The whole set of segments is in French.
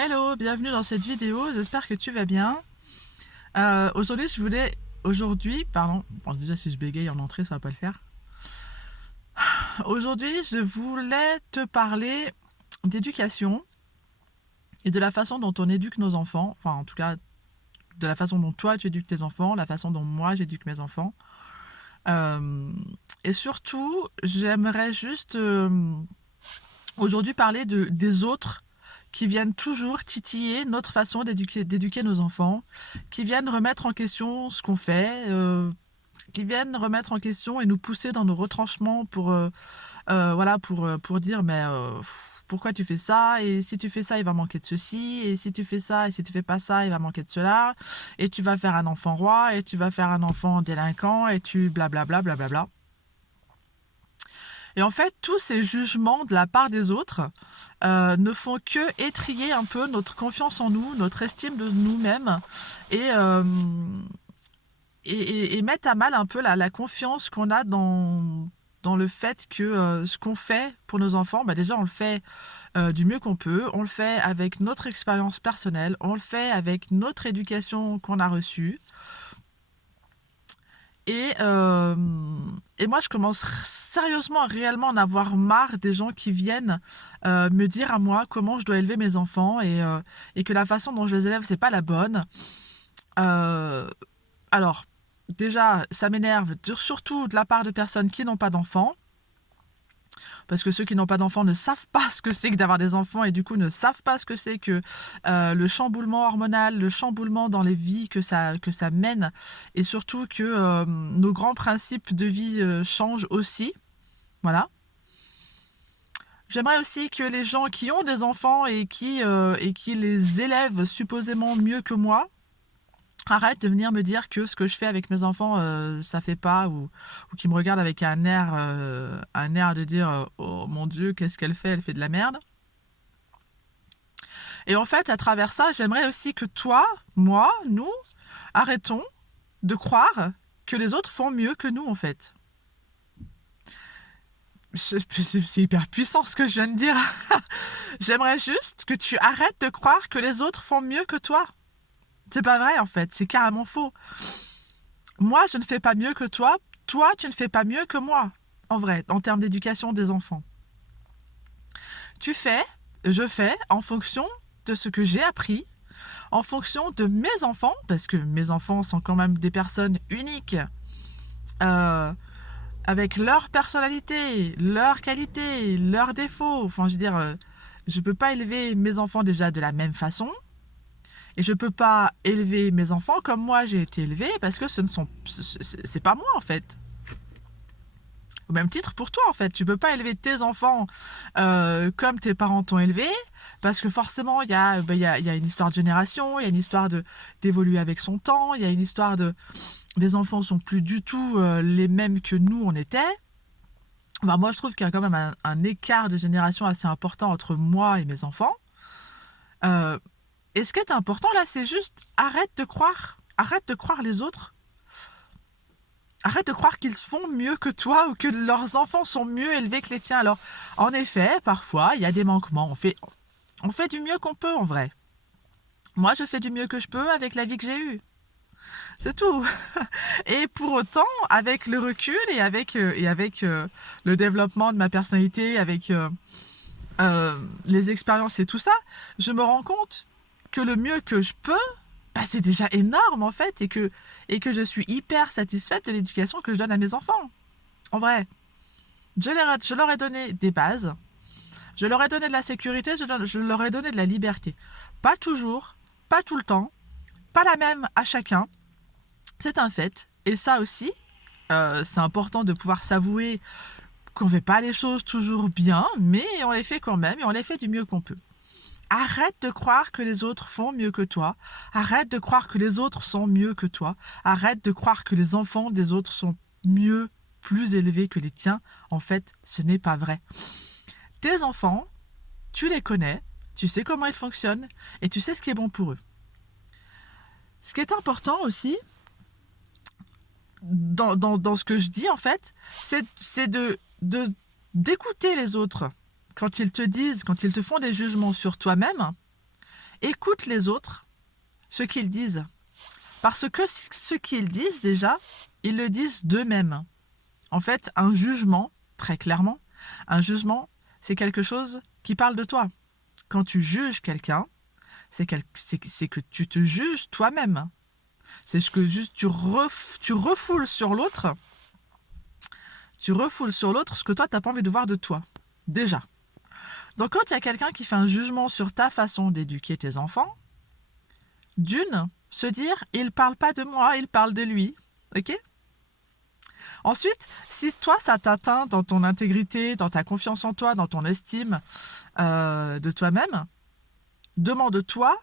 Hello, bienvenue dans cette vidéo, j'espère que tu vas bien. Pardon, bon, déjà si je bégaye en entrée, ça va pas le faire. Aujourd'hui, je voulais te parler d'éducation et de la façon dont on éduque nos enfants, enfin en tout cas de la façon dont toi tu éduques tes enfants, la façon dont moi j'éduque mes enfants. Et surtout, j'aimerais juste aujourd'hui parler des autres qui viennent toujours titiller notre façon d'éduquer nos enfants, qui viennent remettre en question ce qu'on fait, qui viennent remettre en question et nous pousser dans nos retranchements pour dire mais pourquoi tu fais ça, et si tu fais ça il va manquer de ceci, et si tu fais ça et si tu fais pas ça il va manquer de cela, et tu vas faire un enfant roi et tu vas faire un enfant délinquant et tu blablabla blablabla. Et en fait, tous ces jugements de la part des autres ne font que étriller un peu notre confiance en nous, notre estime de nous-mêmes, et, euh, et mettre à mal un peu la confiance qu'on a dans le fait que ce qu'on fait pour nos enfants, bah déjà on le fait du mieux qu'on peut, on le fait avec notre expérience personnelle, on le fait avec notre éducation qu'on a reçue. Et, euh, et moi, je commence sérieusement, réellement, à en avoir marre des gens qui viennent me dire à moi comment je dois élever mes enfants, et que la façon dont je les élève, c'est pas la bonne. Euh, alors, déjà, ça m'énerve, surtout de la part de personnes qui n'ont pas d'enfants. Parce que ceux qui n'ont pas d'enfants ne savent pas ce que c'est que d'avoir des enfants, et du coup ne savent pas ce que c'est que le chamboulement hormonal, le chamboulement dans les vies que ça mène, et surtout que nos grands principes de vie changent aussi. Voilà. J'aimerais aussi que les gens qui ont des enfants et qui les élèvent supposément mieux que moi arrêtent de venir me dire que ce que je fais avec mes enfants ça fait pas, ou qui me regardent avec un air de dire oh mon Dieu, qu'est-ce qu'elle fait, elle fait de la merde. Et en fait, à travers ça, j'aimerais aussi que toi, moi, nous, arrêtons de croire que les autres font mieux que nous, en fait. C'est hyper puissant ce que je viens de dire. J'aimerais juste que tu arrêtes de croire que les autres font mieux que toi. C'est pas vrai, en fait, c'est carrément faux. Moi, je ne fais pas mieux que toi. Toi, tu ne fais pas mieux que moi, en vrai, en termes d'éducation des enfants. Tu fais, je fais, en fonction de ce que j'ai appris, en fonction de mes enfants, parce que mes enfants sont quand même des personnes uniques, euh, avec leur personnalité, leurs qualités, leurs défauts. Enfin, je veux dire, je peux pas élever mes enfants déjà de la même façon, et je peux pas élever mes enfants comme moi j'ai été élevée, parce que c'est pas moi en fait. Au même titre pour toi en fait, tu peux pas élever tes enfants comme tes parents t'ont élevé, parce que forcément il y a une histoire de génération, il y a une histoire d'évoluer avec son temps, il y a une histoire de les enfants sont plus du tout les mêmes que nous on était. Enfin, moi je trouve qu'il y a quand même un écart de génération assez important entre moi et mes enfants. Euh, et ce qui est important là, c'est juste arrête de croire les autres. Arrête de croire qu'ils font mieux que toi ou que leurs enfants sont mieux élevés que les tiens. Alors, en effet, parfois, il y a des manquements. On fait du mieux qu'on peut, en vrai. Moi, je fais du mieux que je peux avec la vie que j'ai eue. C'est tout. Et pour autant, avec le recul et avec le développement de ma personnalité, avec les expériences et tout ça, je me rends compte que le mieux que je peux, bah, c'est déjà énorme en fait, et que je suis hyper satisfaite de l'éducation que je donne à mes enfants. En vrai, je leur ai donné des bases, je leur ai donné de la sécurité, je leur ai donné de la liberté. Pas toujours, pas tout le temps, pas la même à chacun, c'est un fait. Et ça aussi, c'est important de pouvoir s'avouer qu'on ne fait pas les choses toujours bien, mais on les fait quand même, et on les fait du mieux qu'on peut. Arrête de croire que les autres font mieux que toi. Arrête de croire que les autres sont mieux que toi. Arrête de croire que les enfants des autres sont mieux, plus élevés que les tiens. En fait, ce n'est pas vrai. Tes enfants, tu les connais, tu sais comment ils fonctionnent, et tu sais ce qui est bon pour eux. Ce qui est important aussi, dans ce que je dis en fait, c'est d'écouter les autres quand ils te disent, quand ils te font des jugements sur toi-même, Écoute les autres, ce qu'ils disent. Parce que ce qu'ils disent déjà, ils le disent d'eux-mêmes. En fait, un jugement, très clairement, un jugement, c'est quelque chose qui parle de toi. Quand tu juges quelqu'un, c'est que tu te juges toi-même. C'est que juste tu refoules sur l'autre. Tu refoules sur l'autre ce que toi, tu n'as pas envie de voir de toi. Déjà. Donc quand il y a quelqu'un qui fait un jugement sur ta façon d'éduquer tes enfants, d'une, se dire, il parle pas de moi, il parle de lui. Ok ? Ensuite, si toi, ça t'atteint dans ton intégrité, dans ta confiance en toi, dans ton estime de toi-même, demande-toi,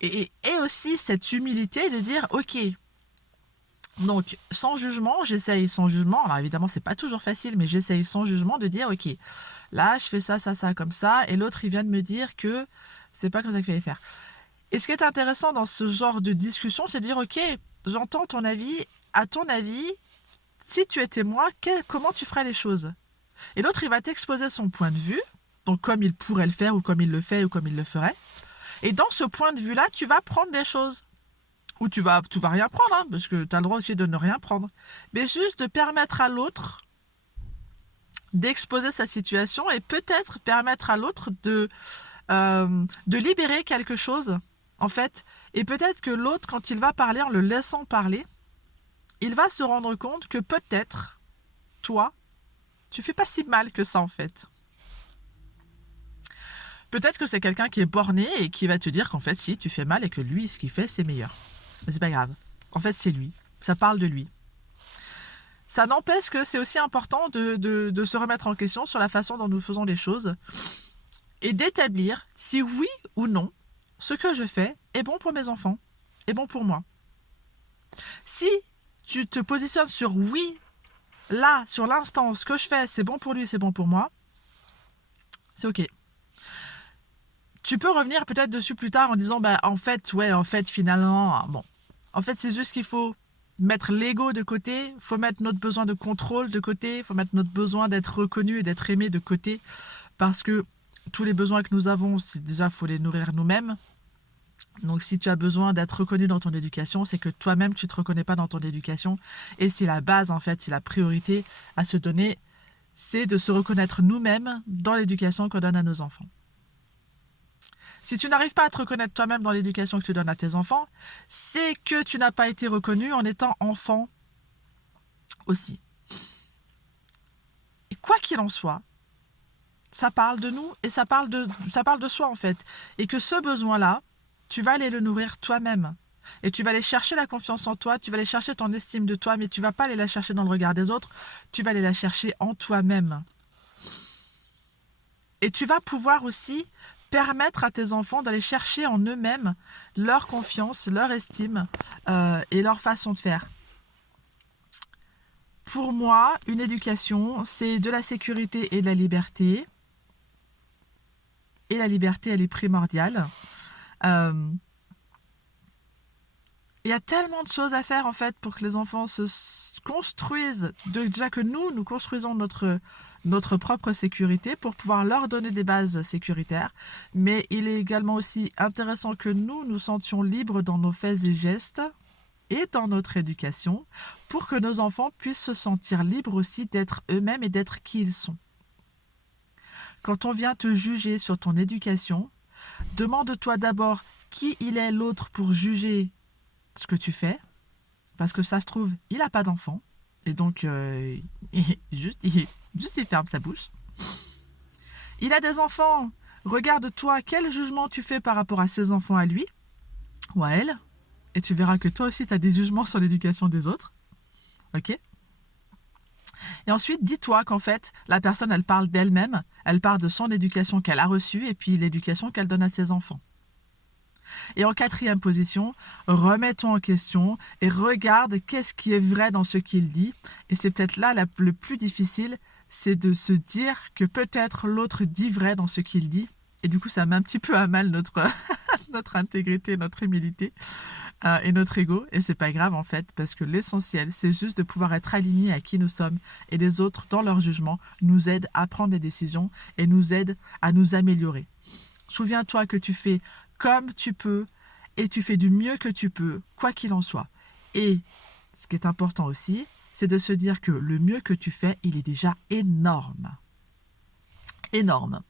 et aussi cette humilité de dire, ok, donc sans jugement, j'essaye sans jugement, alors évidemment, c'est pas toujours facile, mais j'essaye sans jugement de dire, ok, là, je fais ça, ça, ça, comme ça, et l'autre, il vient de me dire que c'est pas comme ça qu'il fallait faire. Et ce qui est intéressant dans ce genre de discussion, c'est de dire, ok, j'entends ton avis, à ton avis, si tu étais moi, comment tu ferais les choses? Et l'autre, il va t'exposer son point de vue, donc comme il pourrait le faire, ou comme il le fait, ou comme il le ferait. Et dans ce point de vue-là, tu vas prendre des choses. Ou tu vas rien prendre, hein, parce que tu as le droit aussi de ne rien prendre. Mais juste de permettre à l'autre d'exposer sa situation et peut-être permettre à l'autre de libérer quelque chose, en fait. Et peut-être que l'autre, quand il va parler, en le laissant parler, il va se rendre compte que peut-être, toi, tu fais pas si mal que ça, en fait. Peut-être que c'est quelqu'un qui est borné et qui va te dire qu'en fait, si, tu fais mal et que lui, ce qu'il fait, c'est meilleur. Mais c'est pas grave. En fait, c'est lui. Ça parle de lui. Ça n'empêche que c'est aussi important de se remettre en question sur la façon dont nous faisons les choses et d'établir si oui ou non, ce que je fais est bon pour mes enfants, est bon pour moi. Si tu te positionnes sur oui, là, sur l'instant, ce que je fais, c'est bon pour lui, c'est bon pour moi, c'est ok. Tu peux revenir peut-être dessus plus tard en disant, en fait, finalement, bon. En fait, c'est juste qu'il faut mettre l'ego de côté, il faut mettre notre besoin de contrôle de côté, il faut mettre notre besoin d'être reconnu et d'être aimé de côté, parce que tous les besoins que nous avons, c'est déjà, il faut les nourrir nous-mêmes. Donc, si tu as besoin d'être reconnu dans ton éducation, c'est que toi-même, tu ne te reconnais pas dans ton éducation. Et c'est la base, en fait, c'est la priorité à se donner, c'est de se reconnaître nous-mêmes dans l'éducation qu'on donne à nos enfants. Si tu n'arrives pas à te reconnaître toi-même dans l'éducation que tu donnes à tes enfants, c'est que tu n'as pas été reconnu en étant enfant aussi. Et quoi qu'il en soit, ça parle de nous et ça parle de soi en fait. Et que ce besoin-là, tu vas aller le nourrir toi-même. Et tu vas aller chercher la confiance en toi, tu vas aller chercher ton estime de toi, mais tu ne vas pas aller la chercher dans le regard des autres, tu vas aller la chercher en toi-même. Et tu vas pouvoir aussi permettre à tes enfants d'aller chercher en eux-mêmes leur confiance, leur estime et leur façon de faire. Pour moi, une éducation, c'est de la sécurité et de la liberté. Et la liberté, elle est primordiale. Il y a tellement de choses à faire en fait pour que les enfants se construisent, déjà que nous construisons notre propre sécurité pour pouvoir leur donner des bases sécuritaires. Mais il est également aussi intéressant que nous sentions libres dans nos faits et gestes et dans notre éducation pour que nos enfants puissent se sentir libres aussi d'être eux-mêmes et d'être qui ils sont. Quand on vient te juger sur ton éducation, demande-toi d'abord qui il est l'autre pour juger ce que tu fais, parce que ça se trouve, il n'a pas d'enfant, et donc il ferme sa bouche. Il a des enfants, regarde-toi quel jugement tu fais par rapport à ses enfants à lui, ou à elle, et tu verras que toi aussi tu as des jugements sur l'éducation des autres. Ok ? Et ensuite, dis-toi qu'en fait, la personne, elle parle d'elle-même, elle parle de son éducation qu'elle a reçue, et puis l'éducation qu'elle donne à ses enfants. Et en quatrième position, remets-toi en question et regarde qu'est-ce qui est vrai dans ce qu'il dit. Et c'est peut-être là le plus difficile, c'est de se dire que peut-être l'autre dit vrai dans ce qu'il dit. Et du coup, ça met un petit peu à mal notre intégrité, notre humilité et notre ego. Et c'est pas grave en fait, parce que l'essentiel, c'est juste de pouvoir être aligné à qui nous sommes. Et les autres, dans leur jugement, nous aident à prendre des décisions et nous aident à nous améliorer. Souviens-toi que tu fais comme tu peux et tu fais du mieux que tu peux, quoi qu'il en soit. Et ce qui est important aussi, c'est de se dire que le mieux que tu fais, il est déjà énorme. Énorme.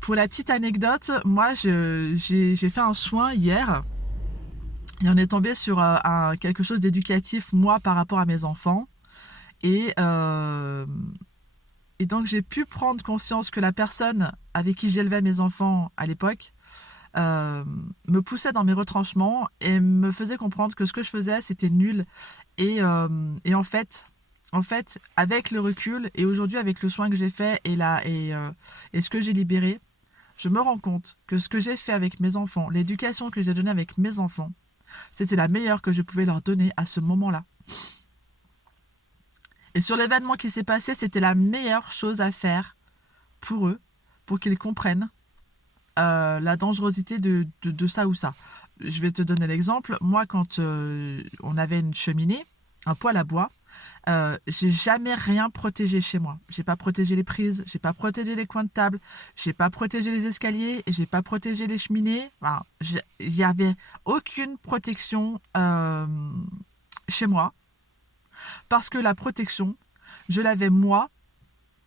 Pour la petite anecdote, moi, j'ai fait un soin hier et on est tombé sur quelque chose d'éducatif, moi, par rapport à mes enfants. Et, euh, et donc, j'ai pu prendre conscience que la personne avec qui j'élevais mes enfants à l'époque me poussait dans mes retranchements et me faisait comprendre que ce que je faisais, c'était nul. Et en fait, avec le recul et aujourd'hui avec le soin que j'ai fait et ce que j'ai libéré, je me rends compte que ce que j'ai fait avec mes enfants, l'éducation que j'ai donnée avec mes enfants, c'était la meilleure que je pouvais leur donner à ce moment-là. Et sur l'événement qui s'est passé, c'était la meilleure chose à faire pour eux, pour qu'ils comprennent la dangerosité de ça ou ça. Je vais te donner l'exemple. Moi, quand on avait une cheminée, un poêle à bois, j'ai jamais rien protégé chez moi. J'ai pas protégé les prises, j'ai pas protégé les coins de table, j'ai pas protégé les escaliers, et j'ai pas protégé les cheminées. Enfin, il y avait aucune protection chez moi parce que la protection, je l'avais moi,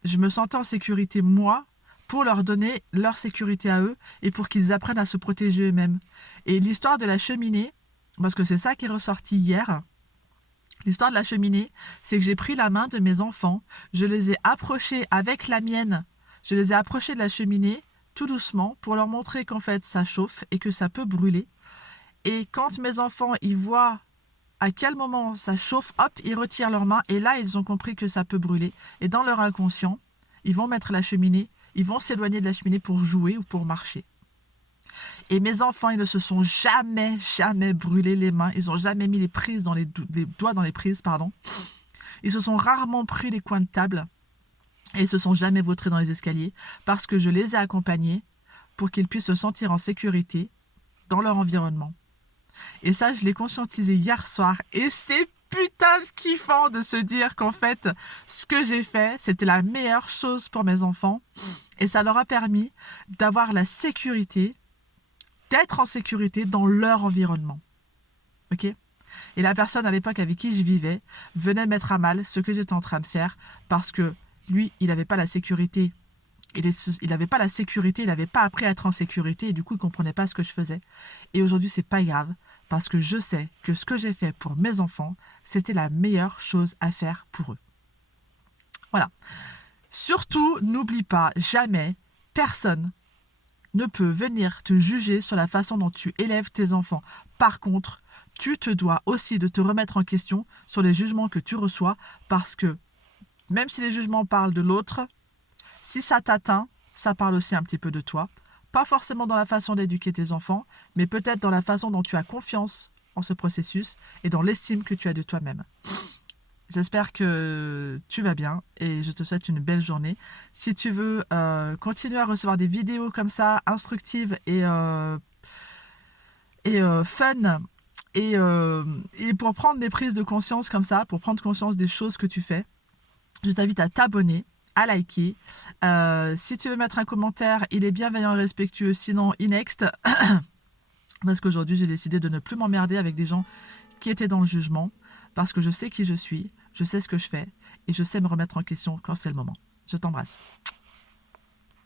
je me sentais en sécurité moi pour leur donner leur sécurité à eux et pour qu'ils apprennent à se protéger eux-mêmes. Et l'histoire de la cheminée, parce que c'est ça qui est ressorti hier. L'histoire de la cheminée, c'est que j'ai pris la main de mes enfants, je les ai approchés avec la mienne, je les ai approchés de la cheminée tout doucement pour leur montrer qu'en fait ça chauffe et que ça peut brûler. Et quand mes enfants ils voient à quel moment ça chauffe, hop, ils retirent leurs mains et là ils ont compris que ça peut brûler. Et dans leur inconscient, ils vont mettre la cheminée, ils vont s'éloigner de la cheminée pour jouer ou pour marcher. Et mes enfants, ils ne se sont jamais brûlé les mains. Ils n'ont jamais mis les doigts dans les prises, pardon. Ils se sont rarement pris les coins de table. Et ils se sont jamais vautrés dans les escaliers. Parce que je les ai accompagnés pour qu'ils puissent se sentir en sécurité dans leur environnement. Et ça, je l'ai conscientisé hier soir. Et c'est putain de kiffant de se dire qu'en fait, ce que j'ai fait, c'était la meilleure chose pour mes enfants. Et ça leur a permis d'avoir la sécurité, d'être en sécurité dans leur environnement. Ok ? Et la personne à l'époque avec qui je vivais venait mettre à mal ce que j'étais en train de faire parce que lui, il n'avait pas la sécurité. Il n'avait pas la sécurité, il n'avait pas appris à être en sécurité et du coup, il ne comprenait pas ce que je faisais. Et aujourd'hui, c'est pas grave parce que je sais que ce que j'ai fait pour mes enfants, c'était la meilleure chose à faire pour eux. Voilà. Surtout, n'oublie pas, jamais, personne ne peut venir te juger sur la façon dont tu élèves tes enfants. Par contre, tu te dois aussi de te remettre en question sur les jugements que tu reçois parce que même si les jugements parlent de l'autre, si ça t'atteint, ça parle aussi un petit peu de toi. Pas forcément dans la façon d'éduquer tes enfants, mais peut-être dans la façon dont tu as confiance en ce processus et dans l'estime que tu as de toi-même. J'espère que tu vas bien et je te souhaite une belle journée. Si tu veux continuer à recevoir des vidéos comme ça, instructives et fun, et pour prendre des prises de conscience comme ça, pour prendre conscience des choses que tu fais, je t'invite à t'abonner, à liker. Si tu veux mettre un commentaire, il est bienveillant et respectueux, sinon next. Parce qu'aujourd'hui, j'ai décidé de ne plus m'emmerder avec des gens qui étaient dans le jugement, parce que je sais qui je suis, je sais ce que je fais, et je sais me remettre en question quand c'est le moment. Je t'embrasse.